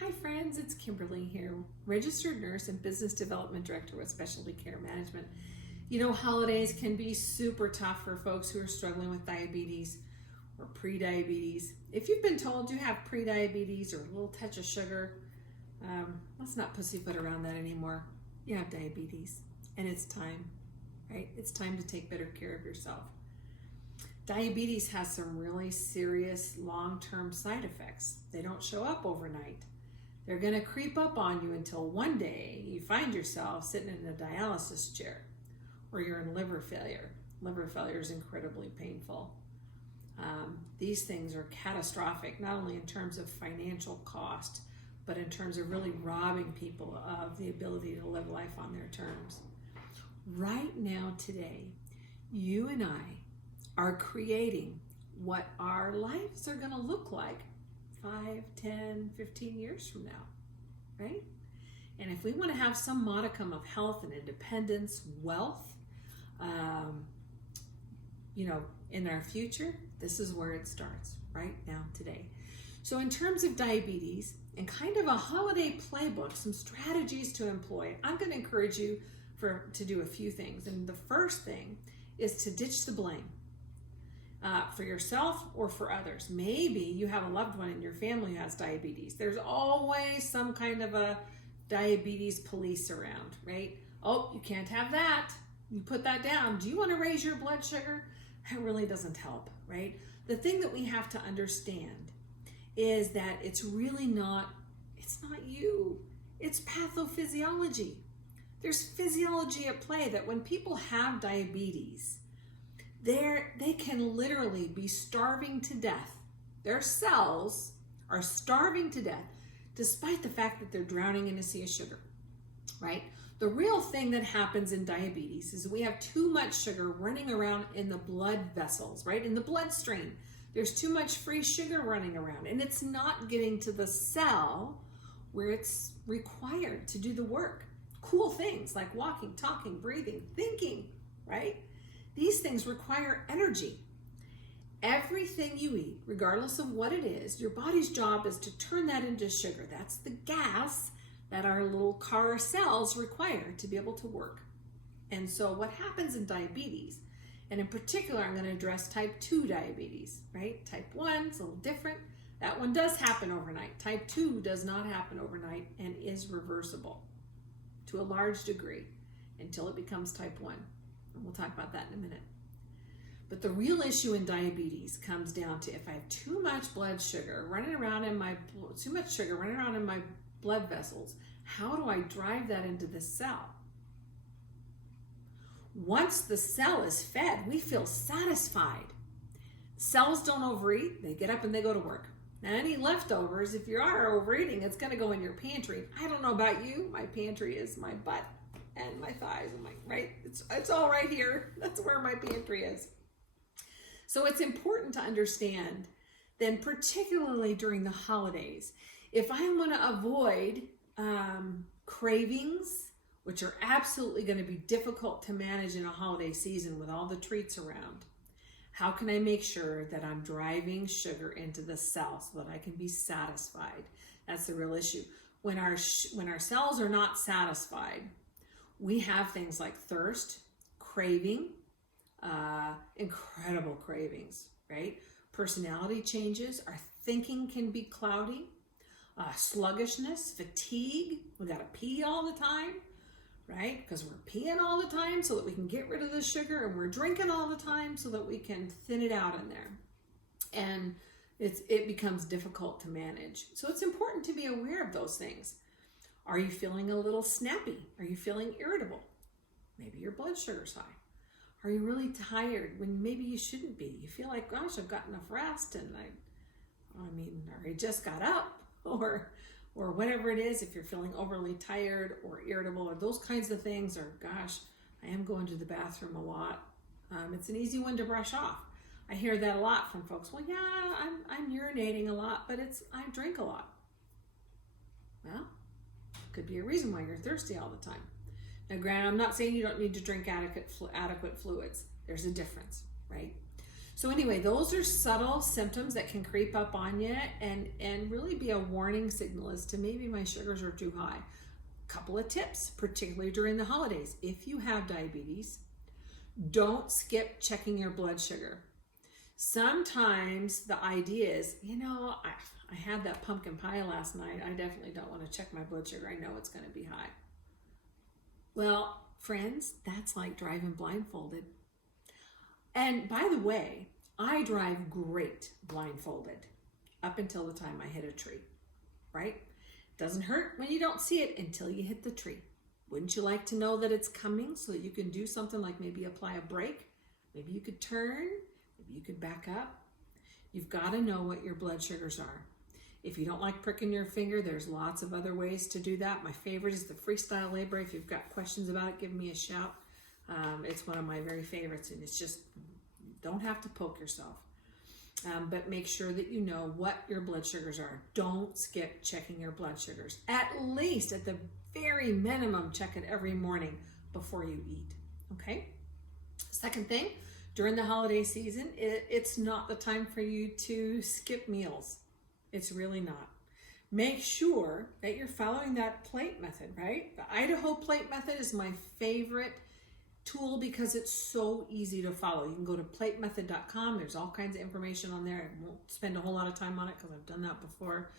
Hi friends, it's Kimberly here, registered nurse and business development director with Specialty Care Management. You know, holidays can be super tough for folks who are struggling with diabetes or pre-diabetes. If you've been told you have pre-diabetes or a little touch of sugar, let's not pussyfoot around that anymore. You have diabetes and it's time, right? It's time to take better care of yourself. Diabetes has some really serious long-term side effects. They don't show up overnight. They're going to creep up on you until one day you find yourself sitting in a dialysis chair or you're in liver failure. Liver failure is incredibly painful. These things are catastrophic, not only in terms of financial cost, but in terms of really robbing people of the ability to live life on their terms. Right now, today, you and I are creating what our lives are going to look like 5, 10, 15 years from now, right? And if we want to have some modicum of health and independence, wealth, in our future, this is where it starts, right now, today. So in terms of diabetes and kind of a holiday playbook, some strategies to employ, I'm going to encourage you to do a few things. And the first thing is to ditch the blame. For yourself or for others. Maybe you have a loved one in your family who has diabetes. There's always some kind of a diabetes police around, right? Oh, you can't have that. You put that down. Do you want to raise your blood sugar? That really doesn't help, right? The thing that we have to understand is that it's not you. It's pathophysiology. There's physiology at play that when people have diabetes, they can literally be starving to death. Their cells are starving to death despite the fact that they're drowning in a sea of sugar, right? The real thing that happens in diabetes is we have too much sugar running around in the blood vessels, right? In the bloodstream. There's too much free sugar running around and it's not getting to the cell where it's required to do the work. Cool things like walking, talking, breathing, thinking, right? These things require energy. Everything you eat, regardless of what it is, your body's job is to turn that into sugar. That's the gas that our little car cells require to be able to work. And so what happens in diabetes, and in particular, I'm going to address type 2 diabetes, right? Type 1 is a little different. That one does happen overnight. Type 2 does not happen overnight and is reversible to a large degree until it becomes type 1. And we'll talk about that in a minute. But the real issue in diabetes comes down to if I have too much sugar running around in my blood vessels, how do I drive that into the cell? Once the cell is fed, we feel satisfied. Cells don't overeat, they get up and they go to work. Now any leftovers, if you are overeating, it's gonna go in your pantry. I don't know about you, my pantry is my butt and my thighs and right? It's all right here. That's where my pantry is. So it's important to understand then, particularly during the holidays, if I want to avoid cravings, which are absolutely going to be difficult to manage in a holiday season with all the treats around, how can I make sure that I'm driving sugar into the cell so that I can be satisfied? That's the real issue. When our cells are not satisfied, we have things like thirst, craving, incredible cravings, right? Personality changes, our thinking can be cloudy, sluggishness, fatigue, we gotta pee all the time, right? Because we're peeing all the time so that we can get rid of the sugar, and we're drinking all the time so that we can thin it out in there. And it becomes difficult to manage. So it's important to be aware of those things. Are you feeling a little snappy? Are you feeling irritable? Maybe your blood sugar's high. Are you really tired when maybe you shouldn't be? You feel like, gosh, I've got enough rest and I just got up, or whatever it is. If you're feeling overly tired or irritable or those kinds of things, or gosh, I am going to the bathroom a lot. It's an easy one to brush off. I hear that a lot from folks. Well, yeah, I'm urinating a lot, but I drink a lot. Well, could be a reason why you're thirsty all the time. Now, granted, I'm not saying you don't need to drink adequate fluids. There's a difference, right? So anyway, those are subtle symptoms that can creep up on you and really be a warning signal as to maybe my sugars are too high. Couple of tips, particularly during the holidays. If you have diabetes, don't skip checking your blood sugar. Sometimes the idea is, I had that pumpkin pie last night. I definitely don't want to check my blood sugar. I know it's going to be high. Well, friends, that's like driving blindfolded. And by the way, I drive great blindfolded up until the time I hit a tree, right? Doesn't hurt when you don't see it until you hit the tree. Wouldn't you like to know that it's coming so that you can do something like maybe apply a brake? Maybe you could turn, maybe you could back up. You've got to know what your blood sugars are. If you don't like pricking your finger, there's lots of other ways to do that. My favorite is the Freestyle Libre. If you've got questions about it, give me a shout. It's one of my very favorites, and it's just, don't have to poke yourself. But make sure that you know what your blood sugars are. Don't skip checking your blood sugars. At least, at the very minimum, check it every morning before you eat, okay? Second thing, during the holiday season, it's not the time for you to skip meals. It's really not. Make sure that you're following that plate method, right? The Idaho plate method is my favorite tool because it's so easy to follow. You can go to platemethod.com. There's all kinds of information on there. I won't spend a whole lot of time on it because I've done that before.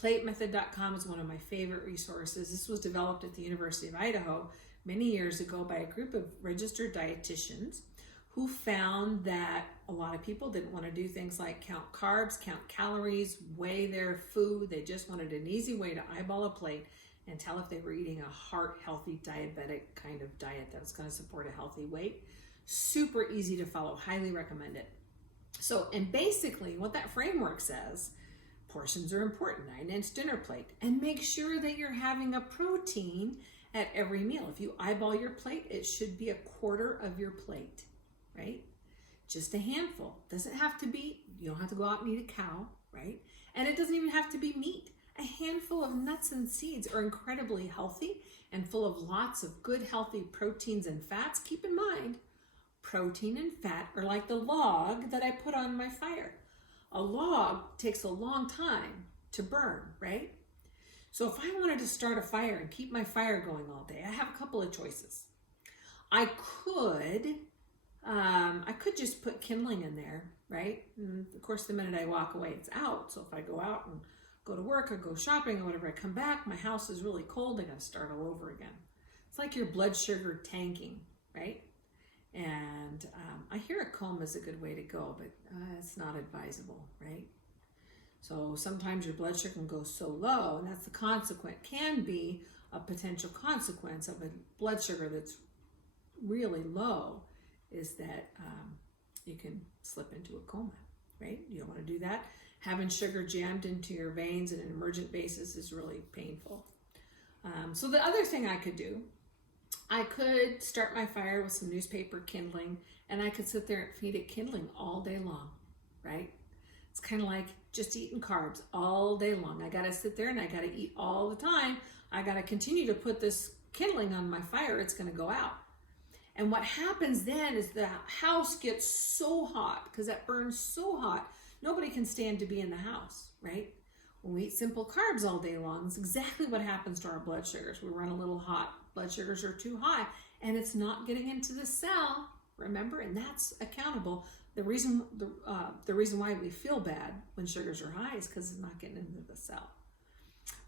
Platemethod.com is one of my favorite resources. This was developed at the University of Idaho many years ago by a group of registered dietitians who found that a lot of people didn't want to do things like count carbs, count calories, weigh their food. They just wanted an easy way to eyeball a plate and tell if they were eating a heart-healthy diabetic kind of diet that's going to support a healthy weight. Super easy to follow. Highly recommend it. So, and basically what that framework says, portions are important, 9-inch dinner plate, and make sure that you're having a protein at every meal. If you eyeball your plate, it should be a quarter of your plate, right? Just a handful. Doesn't have to be, you don't have to go out and eat a cow, right? And it doesn't even have to be meat. A handful of nuts and seeds are incredibly healthy and full of lots of good, healthy proteins and fats. Keep in mind, protein and fat are like the log that I put on my fire. A log takes a long time to burn, right? So if I wanted to start a fire and keep my fire going all day, I have a couple of choices. I could just put kindling in there, right? And of course, the minute I walk away, it's out. So if I go out and go to work or go shopping or whatever, I come back, my house is really cold, I gotta start all over again. It's like your blood sugar tanking, right? And I hear a comb is a good way to go, but it's not advisable, right? So sometimes your blood sugar can go so low, and that's the consequence, can be a potential consequence of a blood sugar that's really low, is that you can slip into a coma, right? You don't want to do that. Having sugar jammed into your veins on an emergent basis is really painful. So the other thing I could do, I could start my fire with some newspaper kindling, and I could sit there and feed it kindling all day long, right? It's kind of like just eating carbs all day long. I got to sit there and I got to eat all the time. I got to continue to put this kindling on my fire. It's going to go out. And what happens then is the house gets so hot because that burns so hot. Nobody can stand to be in the house, right? When we eat simple carbs all day long, it's exactly what happens to our blood sugars. We run a little hot. Blood sugars are too high, and it's not getting into the cell, remember? And that's accountable. The reason why we feel bad when sugars are high is because it's not getting into the cell.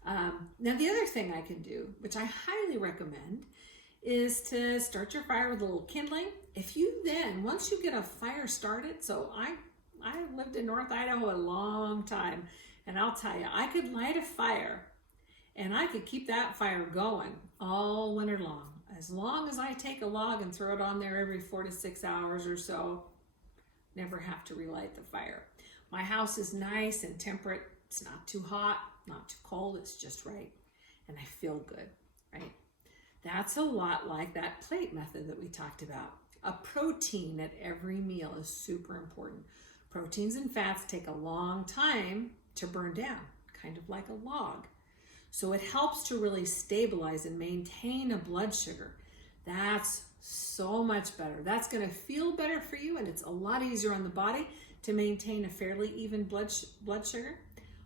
Now, the other thing I can do, which I highly recommend, is to start your fire with a little kindling. If you then, once you get a fire started, so I lived in North Idaho a long time, and I'll tell you, I could light a fire and I could keep that fire going all winter long as I take a log and throw it on there every 4 to 6 hours or so. Never have to relight the fire. My house is nice and temperate. It's not too hot, not too cold. It's just right, and I feel good, right? That's a lot like that plate method that we talked about. A protein at every meal is super important. Proteins and fats take a long time to burn down, kind of like a log. So it helps to really stabilize and maintain a blood sugar. That's so much better. That's going to feel better for you, and it's a lot easier on the body to maintain a fairly even blood sugar.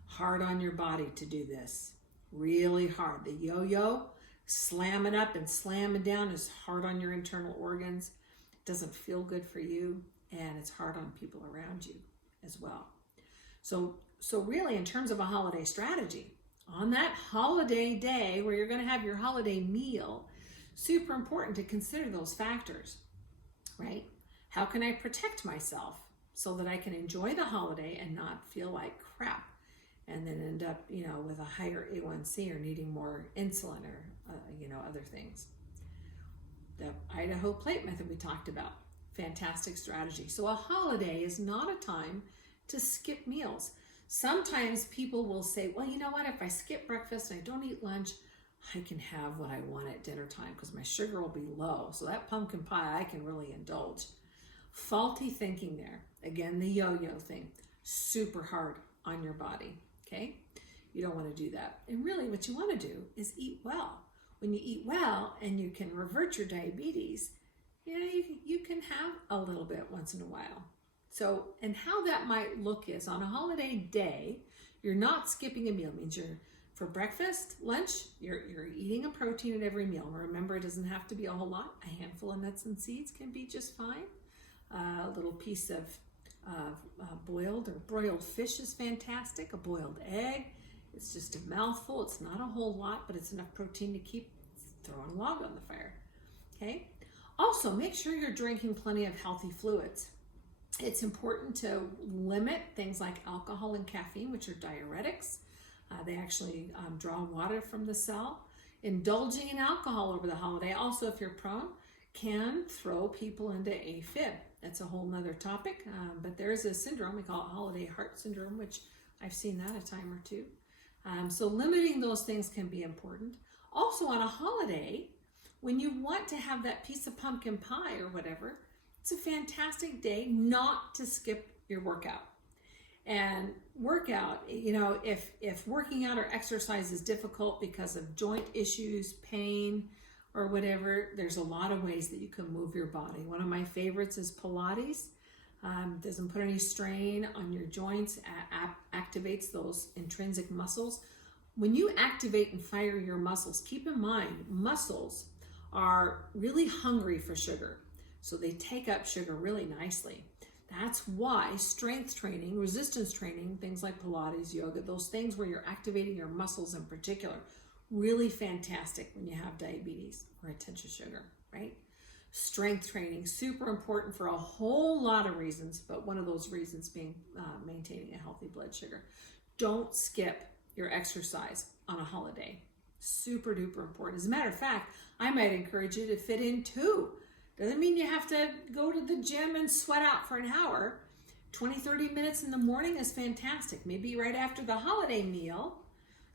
Hard on your body to do this. Really hard. The yo-yo, slamming up and slamming down, is hard on your internal organs. It doesn't feel good for you, and it's hard on people around you as well. So really, in terms of a holiday strategy, on that holiday day where you're going to have your holiday meal, super important to consider those factors, right? How can I protect myself so that I can enjoy the holiday and not feel like crap and then end up, with a higher A1C or needing more insulin or, other things? The Idaho plate method we talked about, fantastic strategy. So a holiday is not a time to skip meals. Sometimes people will say, well, you know what, if I skip breakfast and I don't eat lunch, I can have what I want at dinner time because my sugar will be low. So that pumpkin pie, I can really indulge. Faulty thinking there. Again, the yo-yo thing, super hard on your body, okay? You don't want to do that. And really what you want to do is eat well. When you eat well and you can revert your diabetes, you can have a little bit once in a while. So, and how that might look is on a holiday day, you're not skipping a meal. It means for breakfast, lunch, you're eating a protein at every meal. Remember, it doesn't have to be a whole lot. A handful of nuts and seeds can be just fine. A little piece of boiled or broiled fish is fantastic. A boiled egg, it's just a mouthful. It's not a whole lot, but it's enough protein to keep throwing a log on the fire, okay? Also, make sure you're drinking plenty of healthy fluids. It's important to limit things like alcohol and caffeine, which are diuretics. They actually draw water from the cell. Indulging in alcohol over the holiday, also if you're prone, can throw people into AFib. That's a whole nother topic, but there's a syndrome, we call it holiday heart syndrome, which I've seen that a time or two. So limiting those things can be important. Also on a holiday, when you want to have that piece of pumpkin pie or whatever, it's a fantastic day not to skip your workout. And workout, if working out or exercise is difficult because of joint issues, pain, or whatever, there's a lot of ways that you can move your body. One of my favorites is Pilates. Doesn't put any strain on your joints, activates those intrinsic muscles. When you activate and fire your muscles, keep in mind, muscles are really hungry for sugar. So they take up sugar really nicely. That's why strength training, resistance training, things like Pilates, yoga, those things where you're activating your muscles in particular, really fantastic when you have diabetes or attention sugar, right? Strength training, super important for a whole lot of reasons, but one of those reasons being maintaining a healthy blood sugar. Don't skip your exercise on a holiday. Super duper important. As a matter of fact, I might encourage you to fit in 2. Doesn't mean you have to go to the gym and sweat out for an hour. 20-30 minutes in the morning is fantastic. Maybe right after the holiday meal,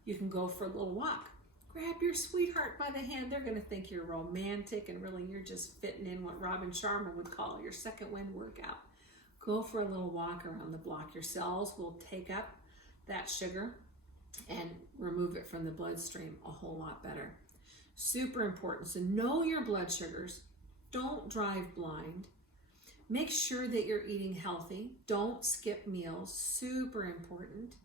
you can go for a little walk. Grab your sweetheart by the hand. They're going to think you're romantic and really you're just fitting in what Robin Sharma would call your second wind workout. Go for a little walk around the block. Your cells will take up that sugar and remove it from the bloodstream a whole lot better. Super important. So know your blood sugars. Don't drive blind. Make sure that you're eating healthy. Don't skip meals. Super important.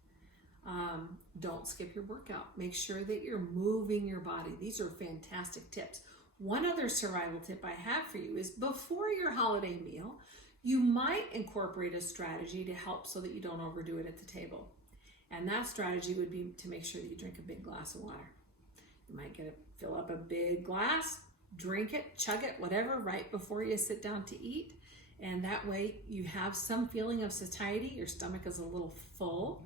Don't skip your workout. Make sure that you're moving your body. These are fantastic tips. One other survival tip I have for you is before your holiday meal, you might incorporate a strategy to help so that you don't overdo it at the table. And that strategy would be to make sure that you drink a big glass of water. You might fill up a big glass, drink it, chug it, whatever, right before you sit down to eat. And that way you have some feeling of satiety. Your stomach is a little full,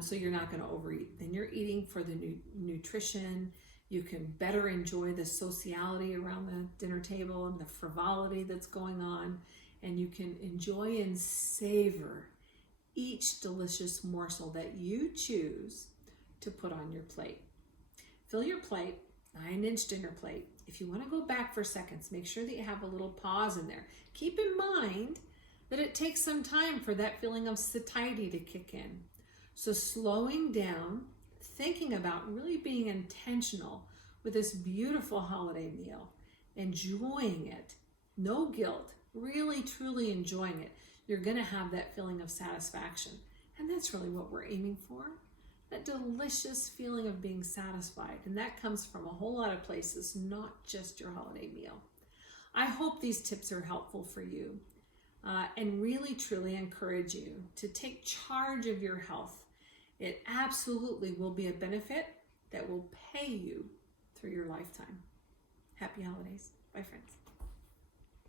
so you're not going to overeat. Then you're eating for the nutrition. You can better enjoy the sociality around the dinner table and the frivolity that's going on. And you can enjoy and savor each delicious morsel that you choose to put on your plate. Fill your plate, 9-inch dinner plate. If you want to go back for seconds, make sure that you have a little pause in there. Keep in mind that it takes some time for that feeling of satiety to kick in. So slowing down, thinking about really being intentional with this beautiful holiday meal, enjoying it, no guilt, really truly enjoying it, you're going to have that feeling of satisfaction. And that's really what we're aiming for, that delicious feeling of being satisfied. And that comes from a whole lot of places, not just your holiday meal. I hope these tips are helpful for you and really truly encourage you to take charge of your health. It absolutely will be a benefit that will pay you through your lifetime. Happy holidays. Bye, friends.